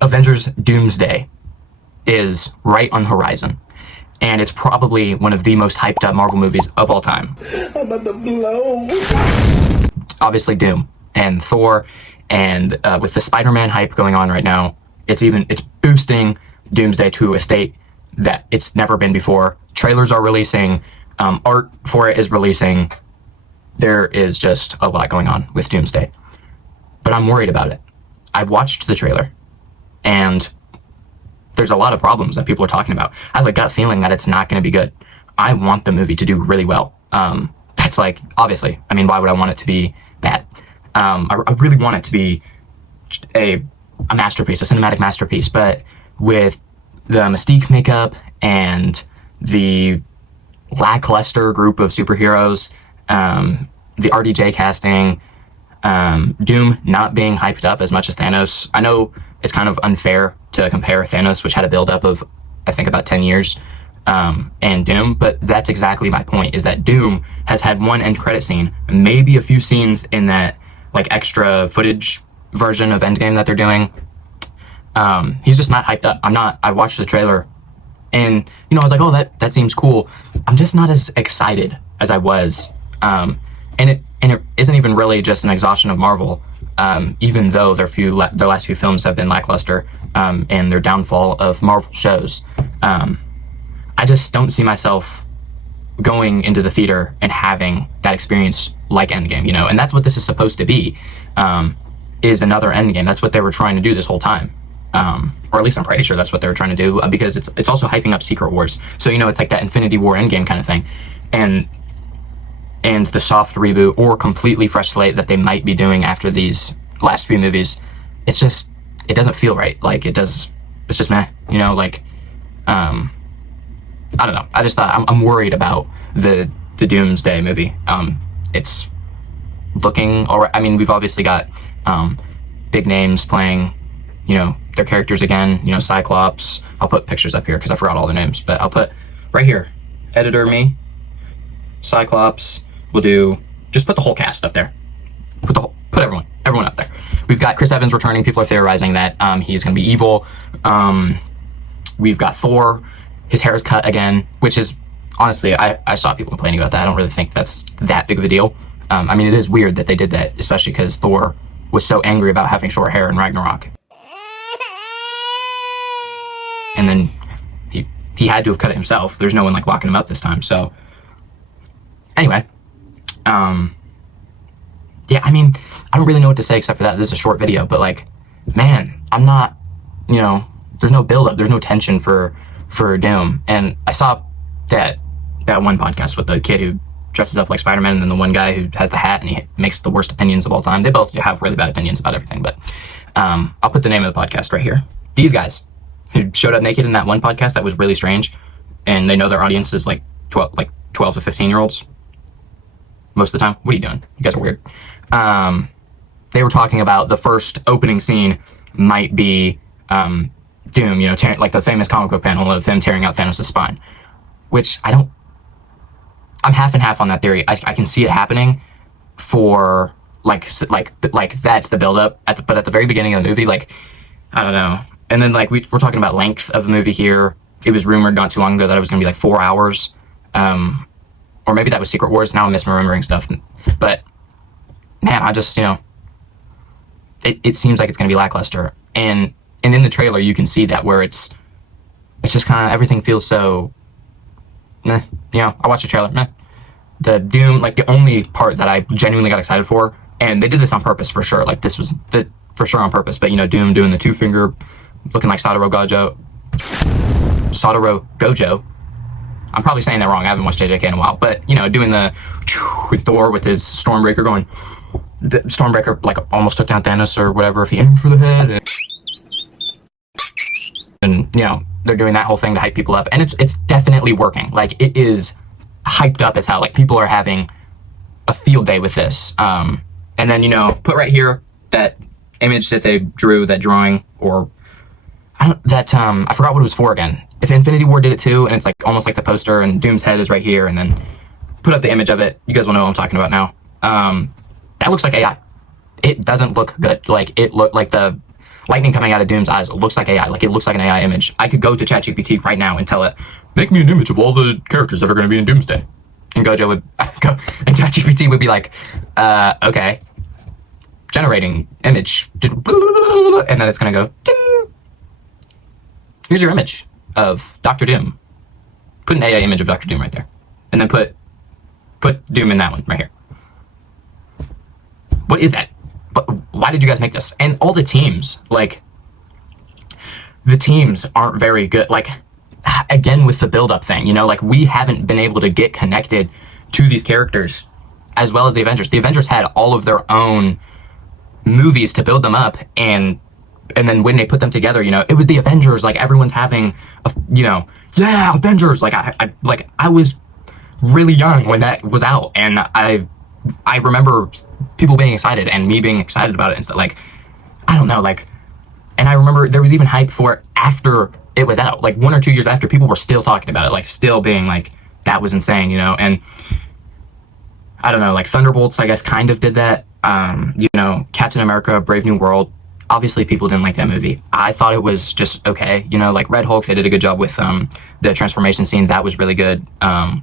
Avengers Doomsday is right on the horizon. And it's probably one of the most hyped up Marvel movies of all time. I'm about to blow. Obviously Doom and Thor, and with the Spider-Man hype going on right now, it's boosting Doomsday to a state that it's never been before. Trailers are releasing, art for it is releasing. There is just a lot going on with Doomsday. But I'm worried about it. I've watched the trailer, and there's a lot of problems that people are talking about. I have a gut feeling that it's not going to be good. I want the movie to do really well. That's like, obviously, I mean, why would I want it to be bad? I really want it to be a masterpiece, a cinematic masterpiece, but with the Mystique makeup and the lackluster group of superheroes, the RDJ casting, Doom not being hyped up as much as Thanos. I know it's kind of unfair to compare Thanos, which had a buildup of, I think, about 10 years, and Doom, but that's exactly my point, is that Doom has had one end credit scene, maybe a few scenes in that like extra footage version of Endgame that they're doing. He's just not hyped up. I watched the trailer and, I was like, oh, that seems cool. I'm just not as excited as I was. And it isn't even really just an exhaustion of Marvel, even though their last few films have been lackluster, and their downfall of Marvel shows. I just don't see myself going into the theater and having that experience like Endgame, and that's what this is supposed to be, is another Endgame. That's what they were trying to do this whole time. Or at least I'm pretty sure that's what they were trying to do, because it's also hyping up Secret Wars. So, it's like that Infinity War Endgame kind of thing. And the soft reboot or completely fresh slate that they might be doing after these last few movies, it doesn't feel right. Like it's just meh, I don't know. I just thought I'm worried about the Doomsday movie. It's looking all right. I mean, we've obviously got big names playing, their characters again. Cyclops. I'll put pictures up here because I forgot all their names, but I'll put right here. Editor me. Cyclops. We'll just put the whole cast up there. Put everyone up there. We've got Chris Evans returning. People are theorizing that he's going to be evil. We've got Thor. His hair is cut again, which is, honestly, I saw people complaining about that. I don't really think that's that big of a deal. I mean, it is weird that they did that, especially because Thor was so angry about having short hair in Ragnarok. And then he had to have cut it himself. There's no one like locking him up this time. So anyway, yeah, I mean, I don't really know what to say except for that. This is a short video, but like, man, I'm not, there's no build up. There's no tension for Doom. And I saw that one podcast with the kid who dresses up like Spider-Man, and then the one guy who has the hat and he makes the worst opinions of all time. They both have really bad opinions about everything, but I'll put the name of the podcast right here. These guys who showed up naked in that one podcast that was really strange, and they know their audience is like 12 to 15-year-olds most of the time. What are you doing? You guys are weird. They were talking about the first opening scene might be Doom, like the famous comic book panel of him tearing out Thanos' spine, which I'm half and half on that theory. I can see it happening for like that's the buildup but at the very beginning of the movie, like, I don't know. And then like we're talking about length of the movie here. It was rumored not too long ago that it was going to be like 4 hours, or maybe that was Secret Wars. Now I'm misremembering stuff, but man, I just it seems like it's going to be lackluster, and in the trailer you can see that where it's just kind of everything feels so meh. I watched the trailer, meh. The Doom, like the only part that I genuinely got excited for, and they did this on purpose for sure, like this was for sure on purpose, but Doom doing the 2-finger, looking like Satoru Gojo. I'm probably saying that wrong. I haven't watched JJK in a while, but doing the Thor with his Stormbreaker going, the Stormbreaker like almost took down Thanos or whatever if he aimed for the head, and they're doing that whole thing to hype people up, and it's definitely working. Like, it is hyped up as hell. Like, people are having a field day with this. And then put right here that image that they drew, that drawing, or I forgot what it was for again. If Infinity War did it too, and it's like almost like the poster, and Doom's head is right here, and then put up the image of it. You guys will know what I'm talking about now. That looks like AI. It doesn't look good. Like, it looked like the lightning coming out of Doom's eyes looks like AI. Like, it looks like an AI image. I could go to ChatGPT right now and tell it, make me an image of all the characters that are going to be in Doomsday. And Gojo would go, and ChatGPT would be like, okay, generating image, and then it's going to go, ding. Here's your image of Dr. Doom. Put an AI image of Dr. Doom right there, and then put Doom in that one right here. What is that? But why did you guys make this? And all the teams, like, the teams aren't very good. Like, again, with the build-up thing, you know, like, we haven't been able to get connected to these characters as well as the Avengers. The Avengers had all of their own movies to build them up, and then when they put them together, you know, it was the Avengers. Like, everyone's having, you know, yeah, Avengers. Like, I was really young when that was out, and I remember people being excited and me being excited about it and stuff. Like, I don't know, like, and I remember there was even hype for it after it was out, like 1 or 2 years after. People were still talking about it, like, still being like, that was insane, you know. And I don't know, like, Thunderbolts, I guess, kind of did that. You know, Captain America, Brave New World, obviously people didn't like that movie. I thought it was just okay, you know. Like, Red Hulk, they did a good job with the transformation scene. That was really good. But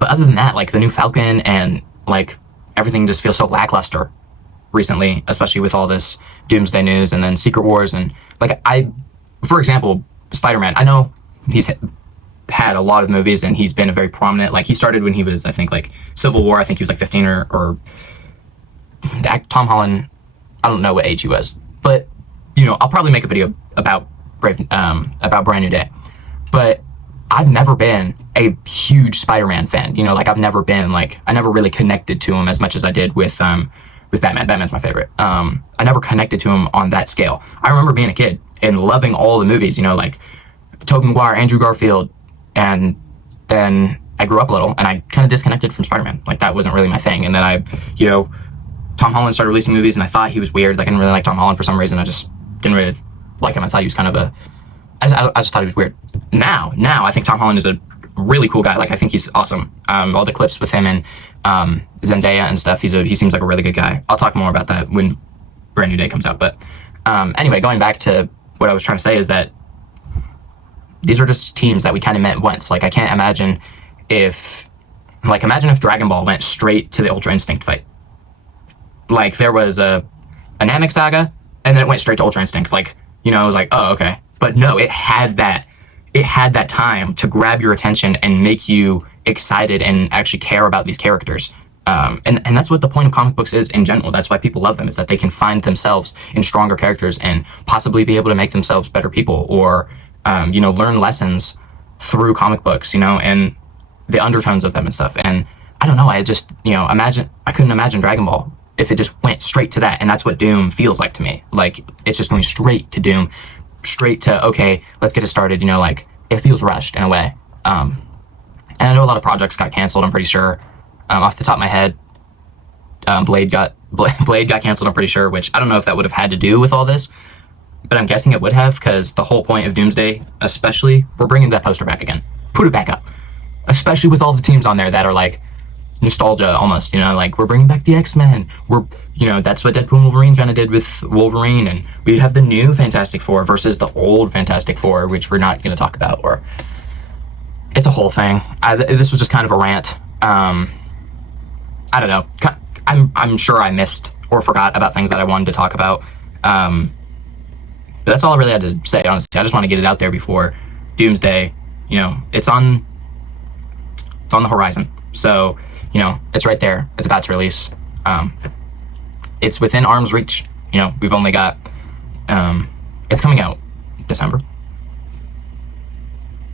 other than that, like, the new Falcon and, like, everything just feels so lackluster recently, especially with all this Doomsday news and then Secret Wars. And, like, for example, Spider-Man, I know he's had a lot of movies and he's been a very prominent, like, he started when he was, I think, like, Civil War, I think he was like 15 or Tom Holland, I don't know what age he was, but, you know, I'll probably make a video about about Brand New Day. But I've never been a huge Spider-Man fan, you know, like, I've never been, like, I never really connected to him as much as I did with Batman. Batman's my favorite. I never connected to him on that scale. I remember being a kid and loving all the movies, you know, like Tobey Maguire, Andrew Garfield, and then I grew up a little and I kind of disconnected from Spider-Man. Like, that wasn't really my thing. And then you know, Tom Holland started releasing movies and I thought he was weird. Like, I didn't really like Tom Holland for some reason. I just didn't really like him. I thought he was kind of I just thought he was weird. Now I think Tom Holland is a really cool guy. Like, I think he's awesome. All the clips with him and Zendaya and stuff, he seems like a really good guy. I'll talk more about that when Brand New Day comes out. But anyway, going back to what I was trying to say is that these are just teams that we kind of met once. Like, I can't imagine if Dragon Ball went straight to the Ultra Instinct fight. Like, there was a Namek saga, and then it went straight to Ultra Instinct. Like, you know, I was like, oh, okay. But no, it had that time to grab your attention and make you excited and actually care about these characters. And that's what the point of comic books is in general. That's why people love them, is that they can find themselves in stronger characters and possibly be able to make themselves better people, or, you know, learn lessons through comic books, you know, and the undertones of them and stuff. And I don't know, I just, you know, I couldn't imagine Dragon Ball if it just went straight to that. And that's what Doom feels like to me. Like, it's just going straight to Doom, straight to, okay, let's get it started, you know. Like, it feels rushed in a way. And I know a lot of projects got canceled, I'm pretty sure. Off the top of my head, Blade got canceled, I'm pretty sure, which I don't know if that would have had to do with all this, but I'm guessing it would have, because the whole point of Doomsday, especially, we're bringing that poster back again. Put it back up. Especially with all the teams on there that are, like, nostalgia almost, you know, like, we're bringing back the X-Men. You know, that's what Deadpool and Wolverine kind of did with Wolverine, and we have the new Fantastic Four versus the old Fantastic Four, which we're not going to talk about, or it's a whole thing. This was just kind of a rant. I don't know. I'm sure I missed or forgot about things that I wanted to talk about. But that's all I really had to say, honestly. I just want to get it out there before Doomsday. You know, it's on the horizon. So, you know, it's right there. It's about to release. It's within arm's reach. You know, we've only got, it's coming out December.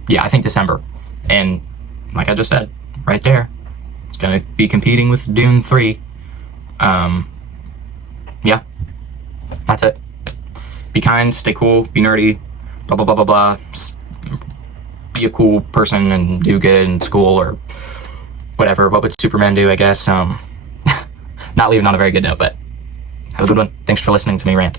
Yeah, I think December. And like I just said, right there, it's going to be competing with Dune 3. Yeah, that's it. Be kind, stay cool, be nerdy, blah, blah, blah, blah, blah. Be a cool person and do good in school or whatever. What would Superman do, I guess? Not leaving on a very good note, but have a good one. Thanks for listening to me rant.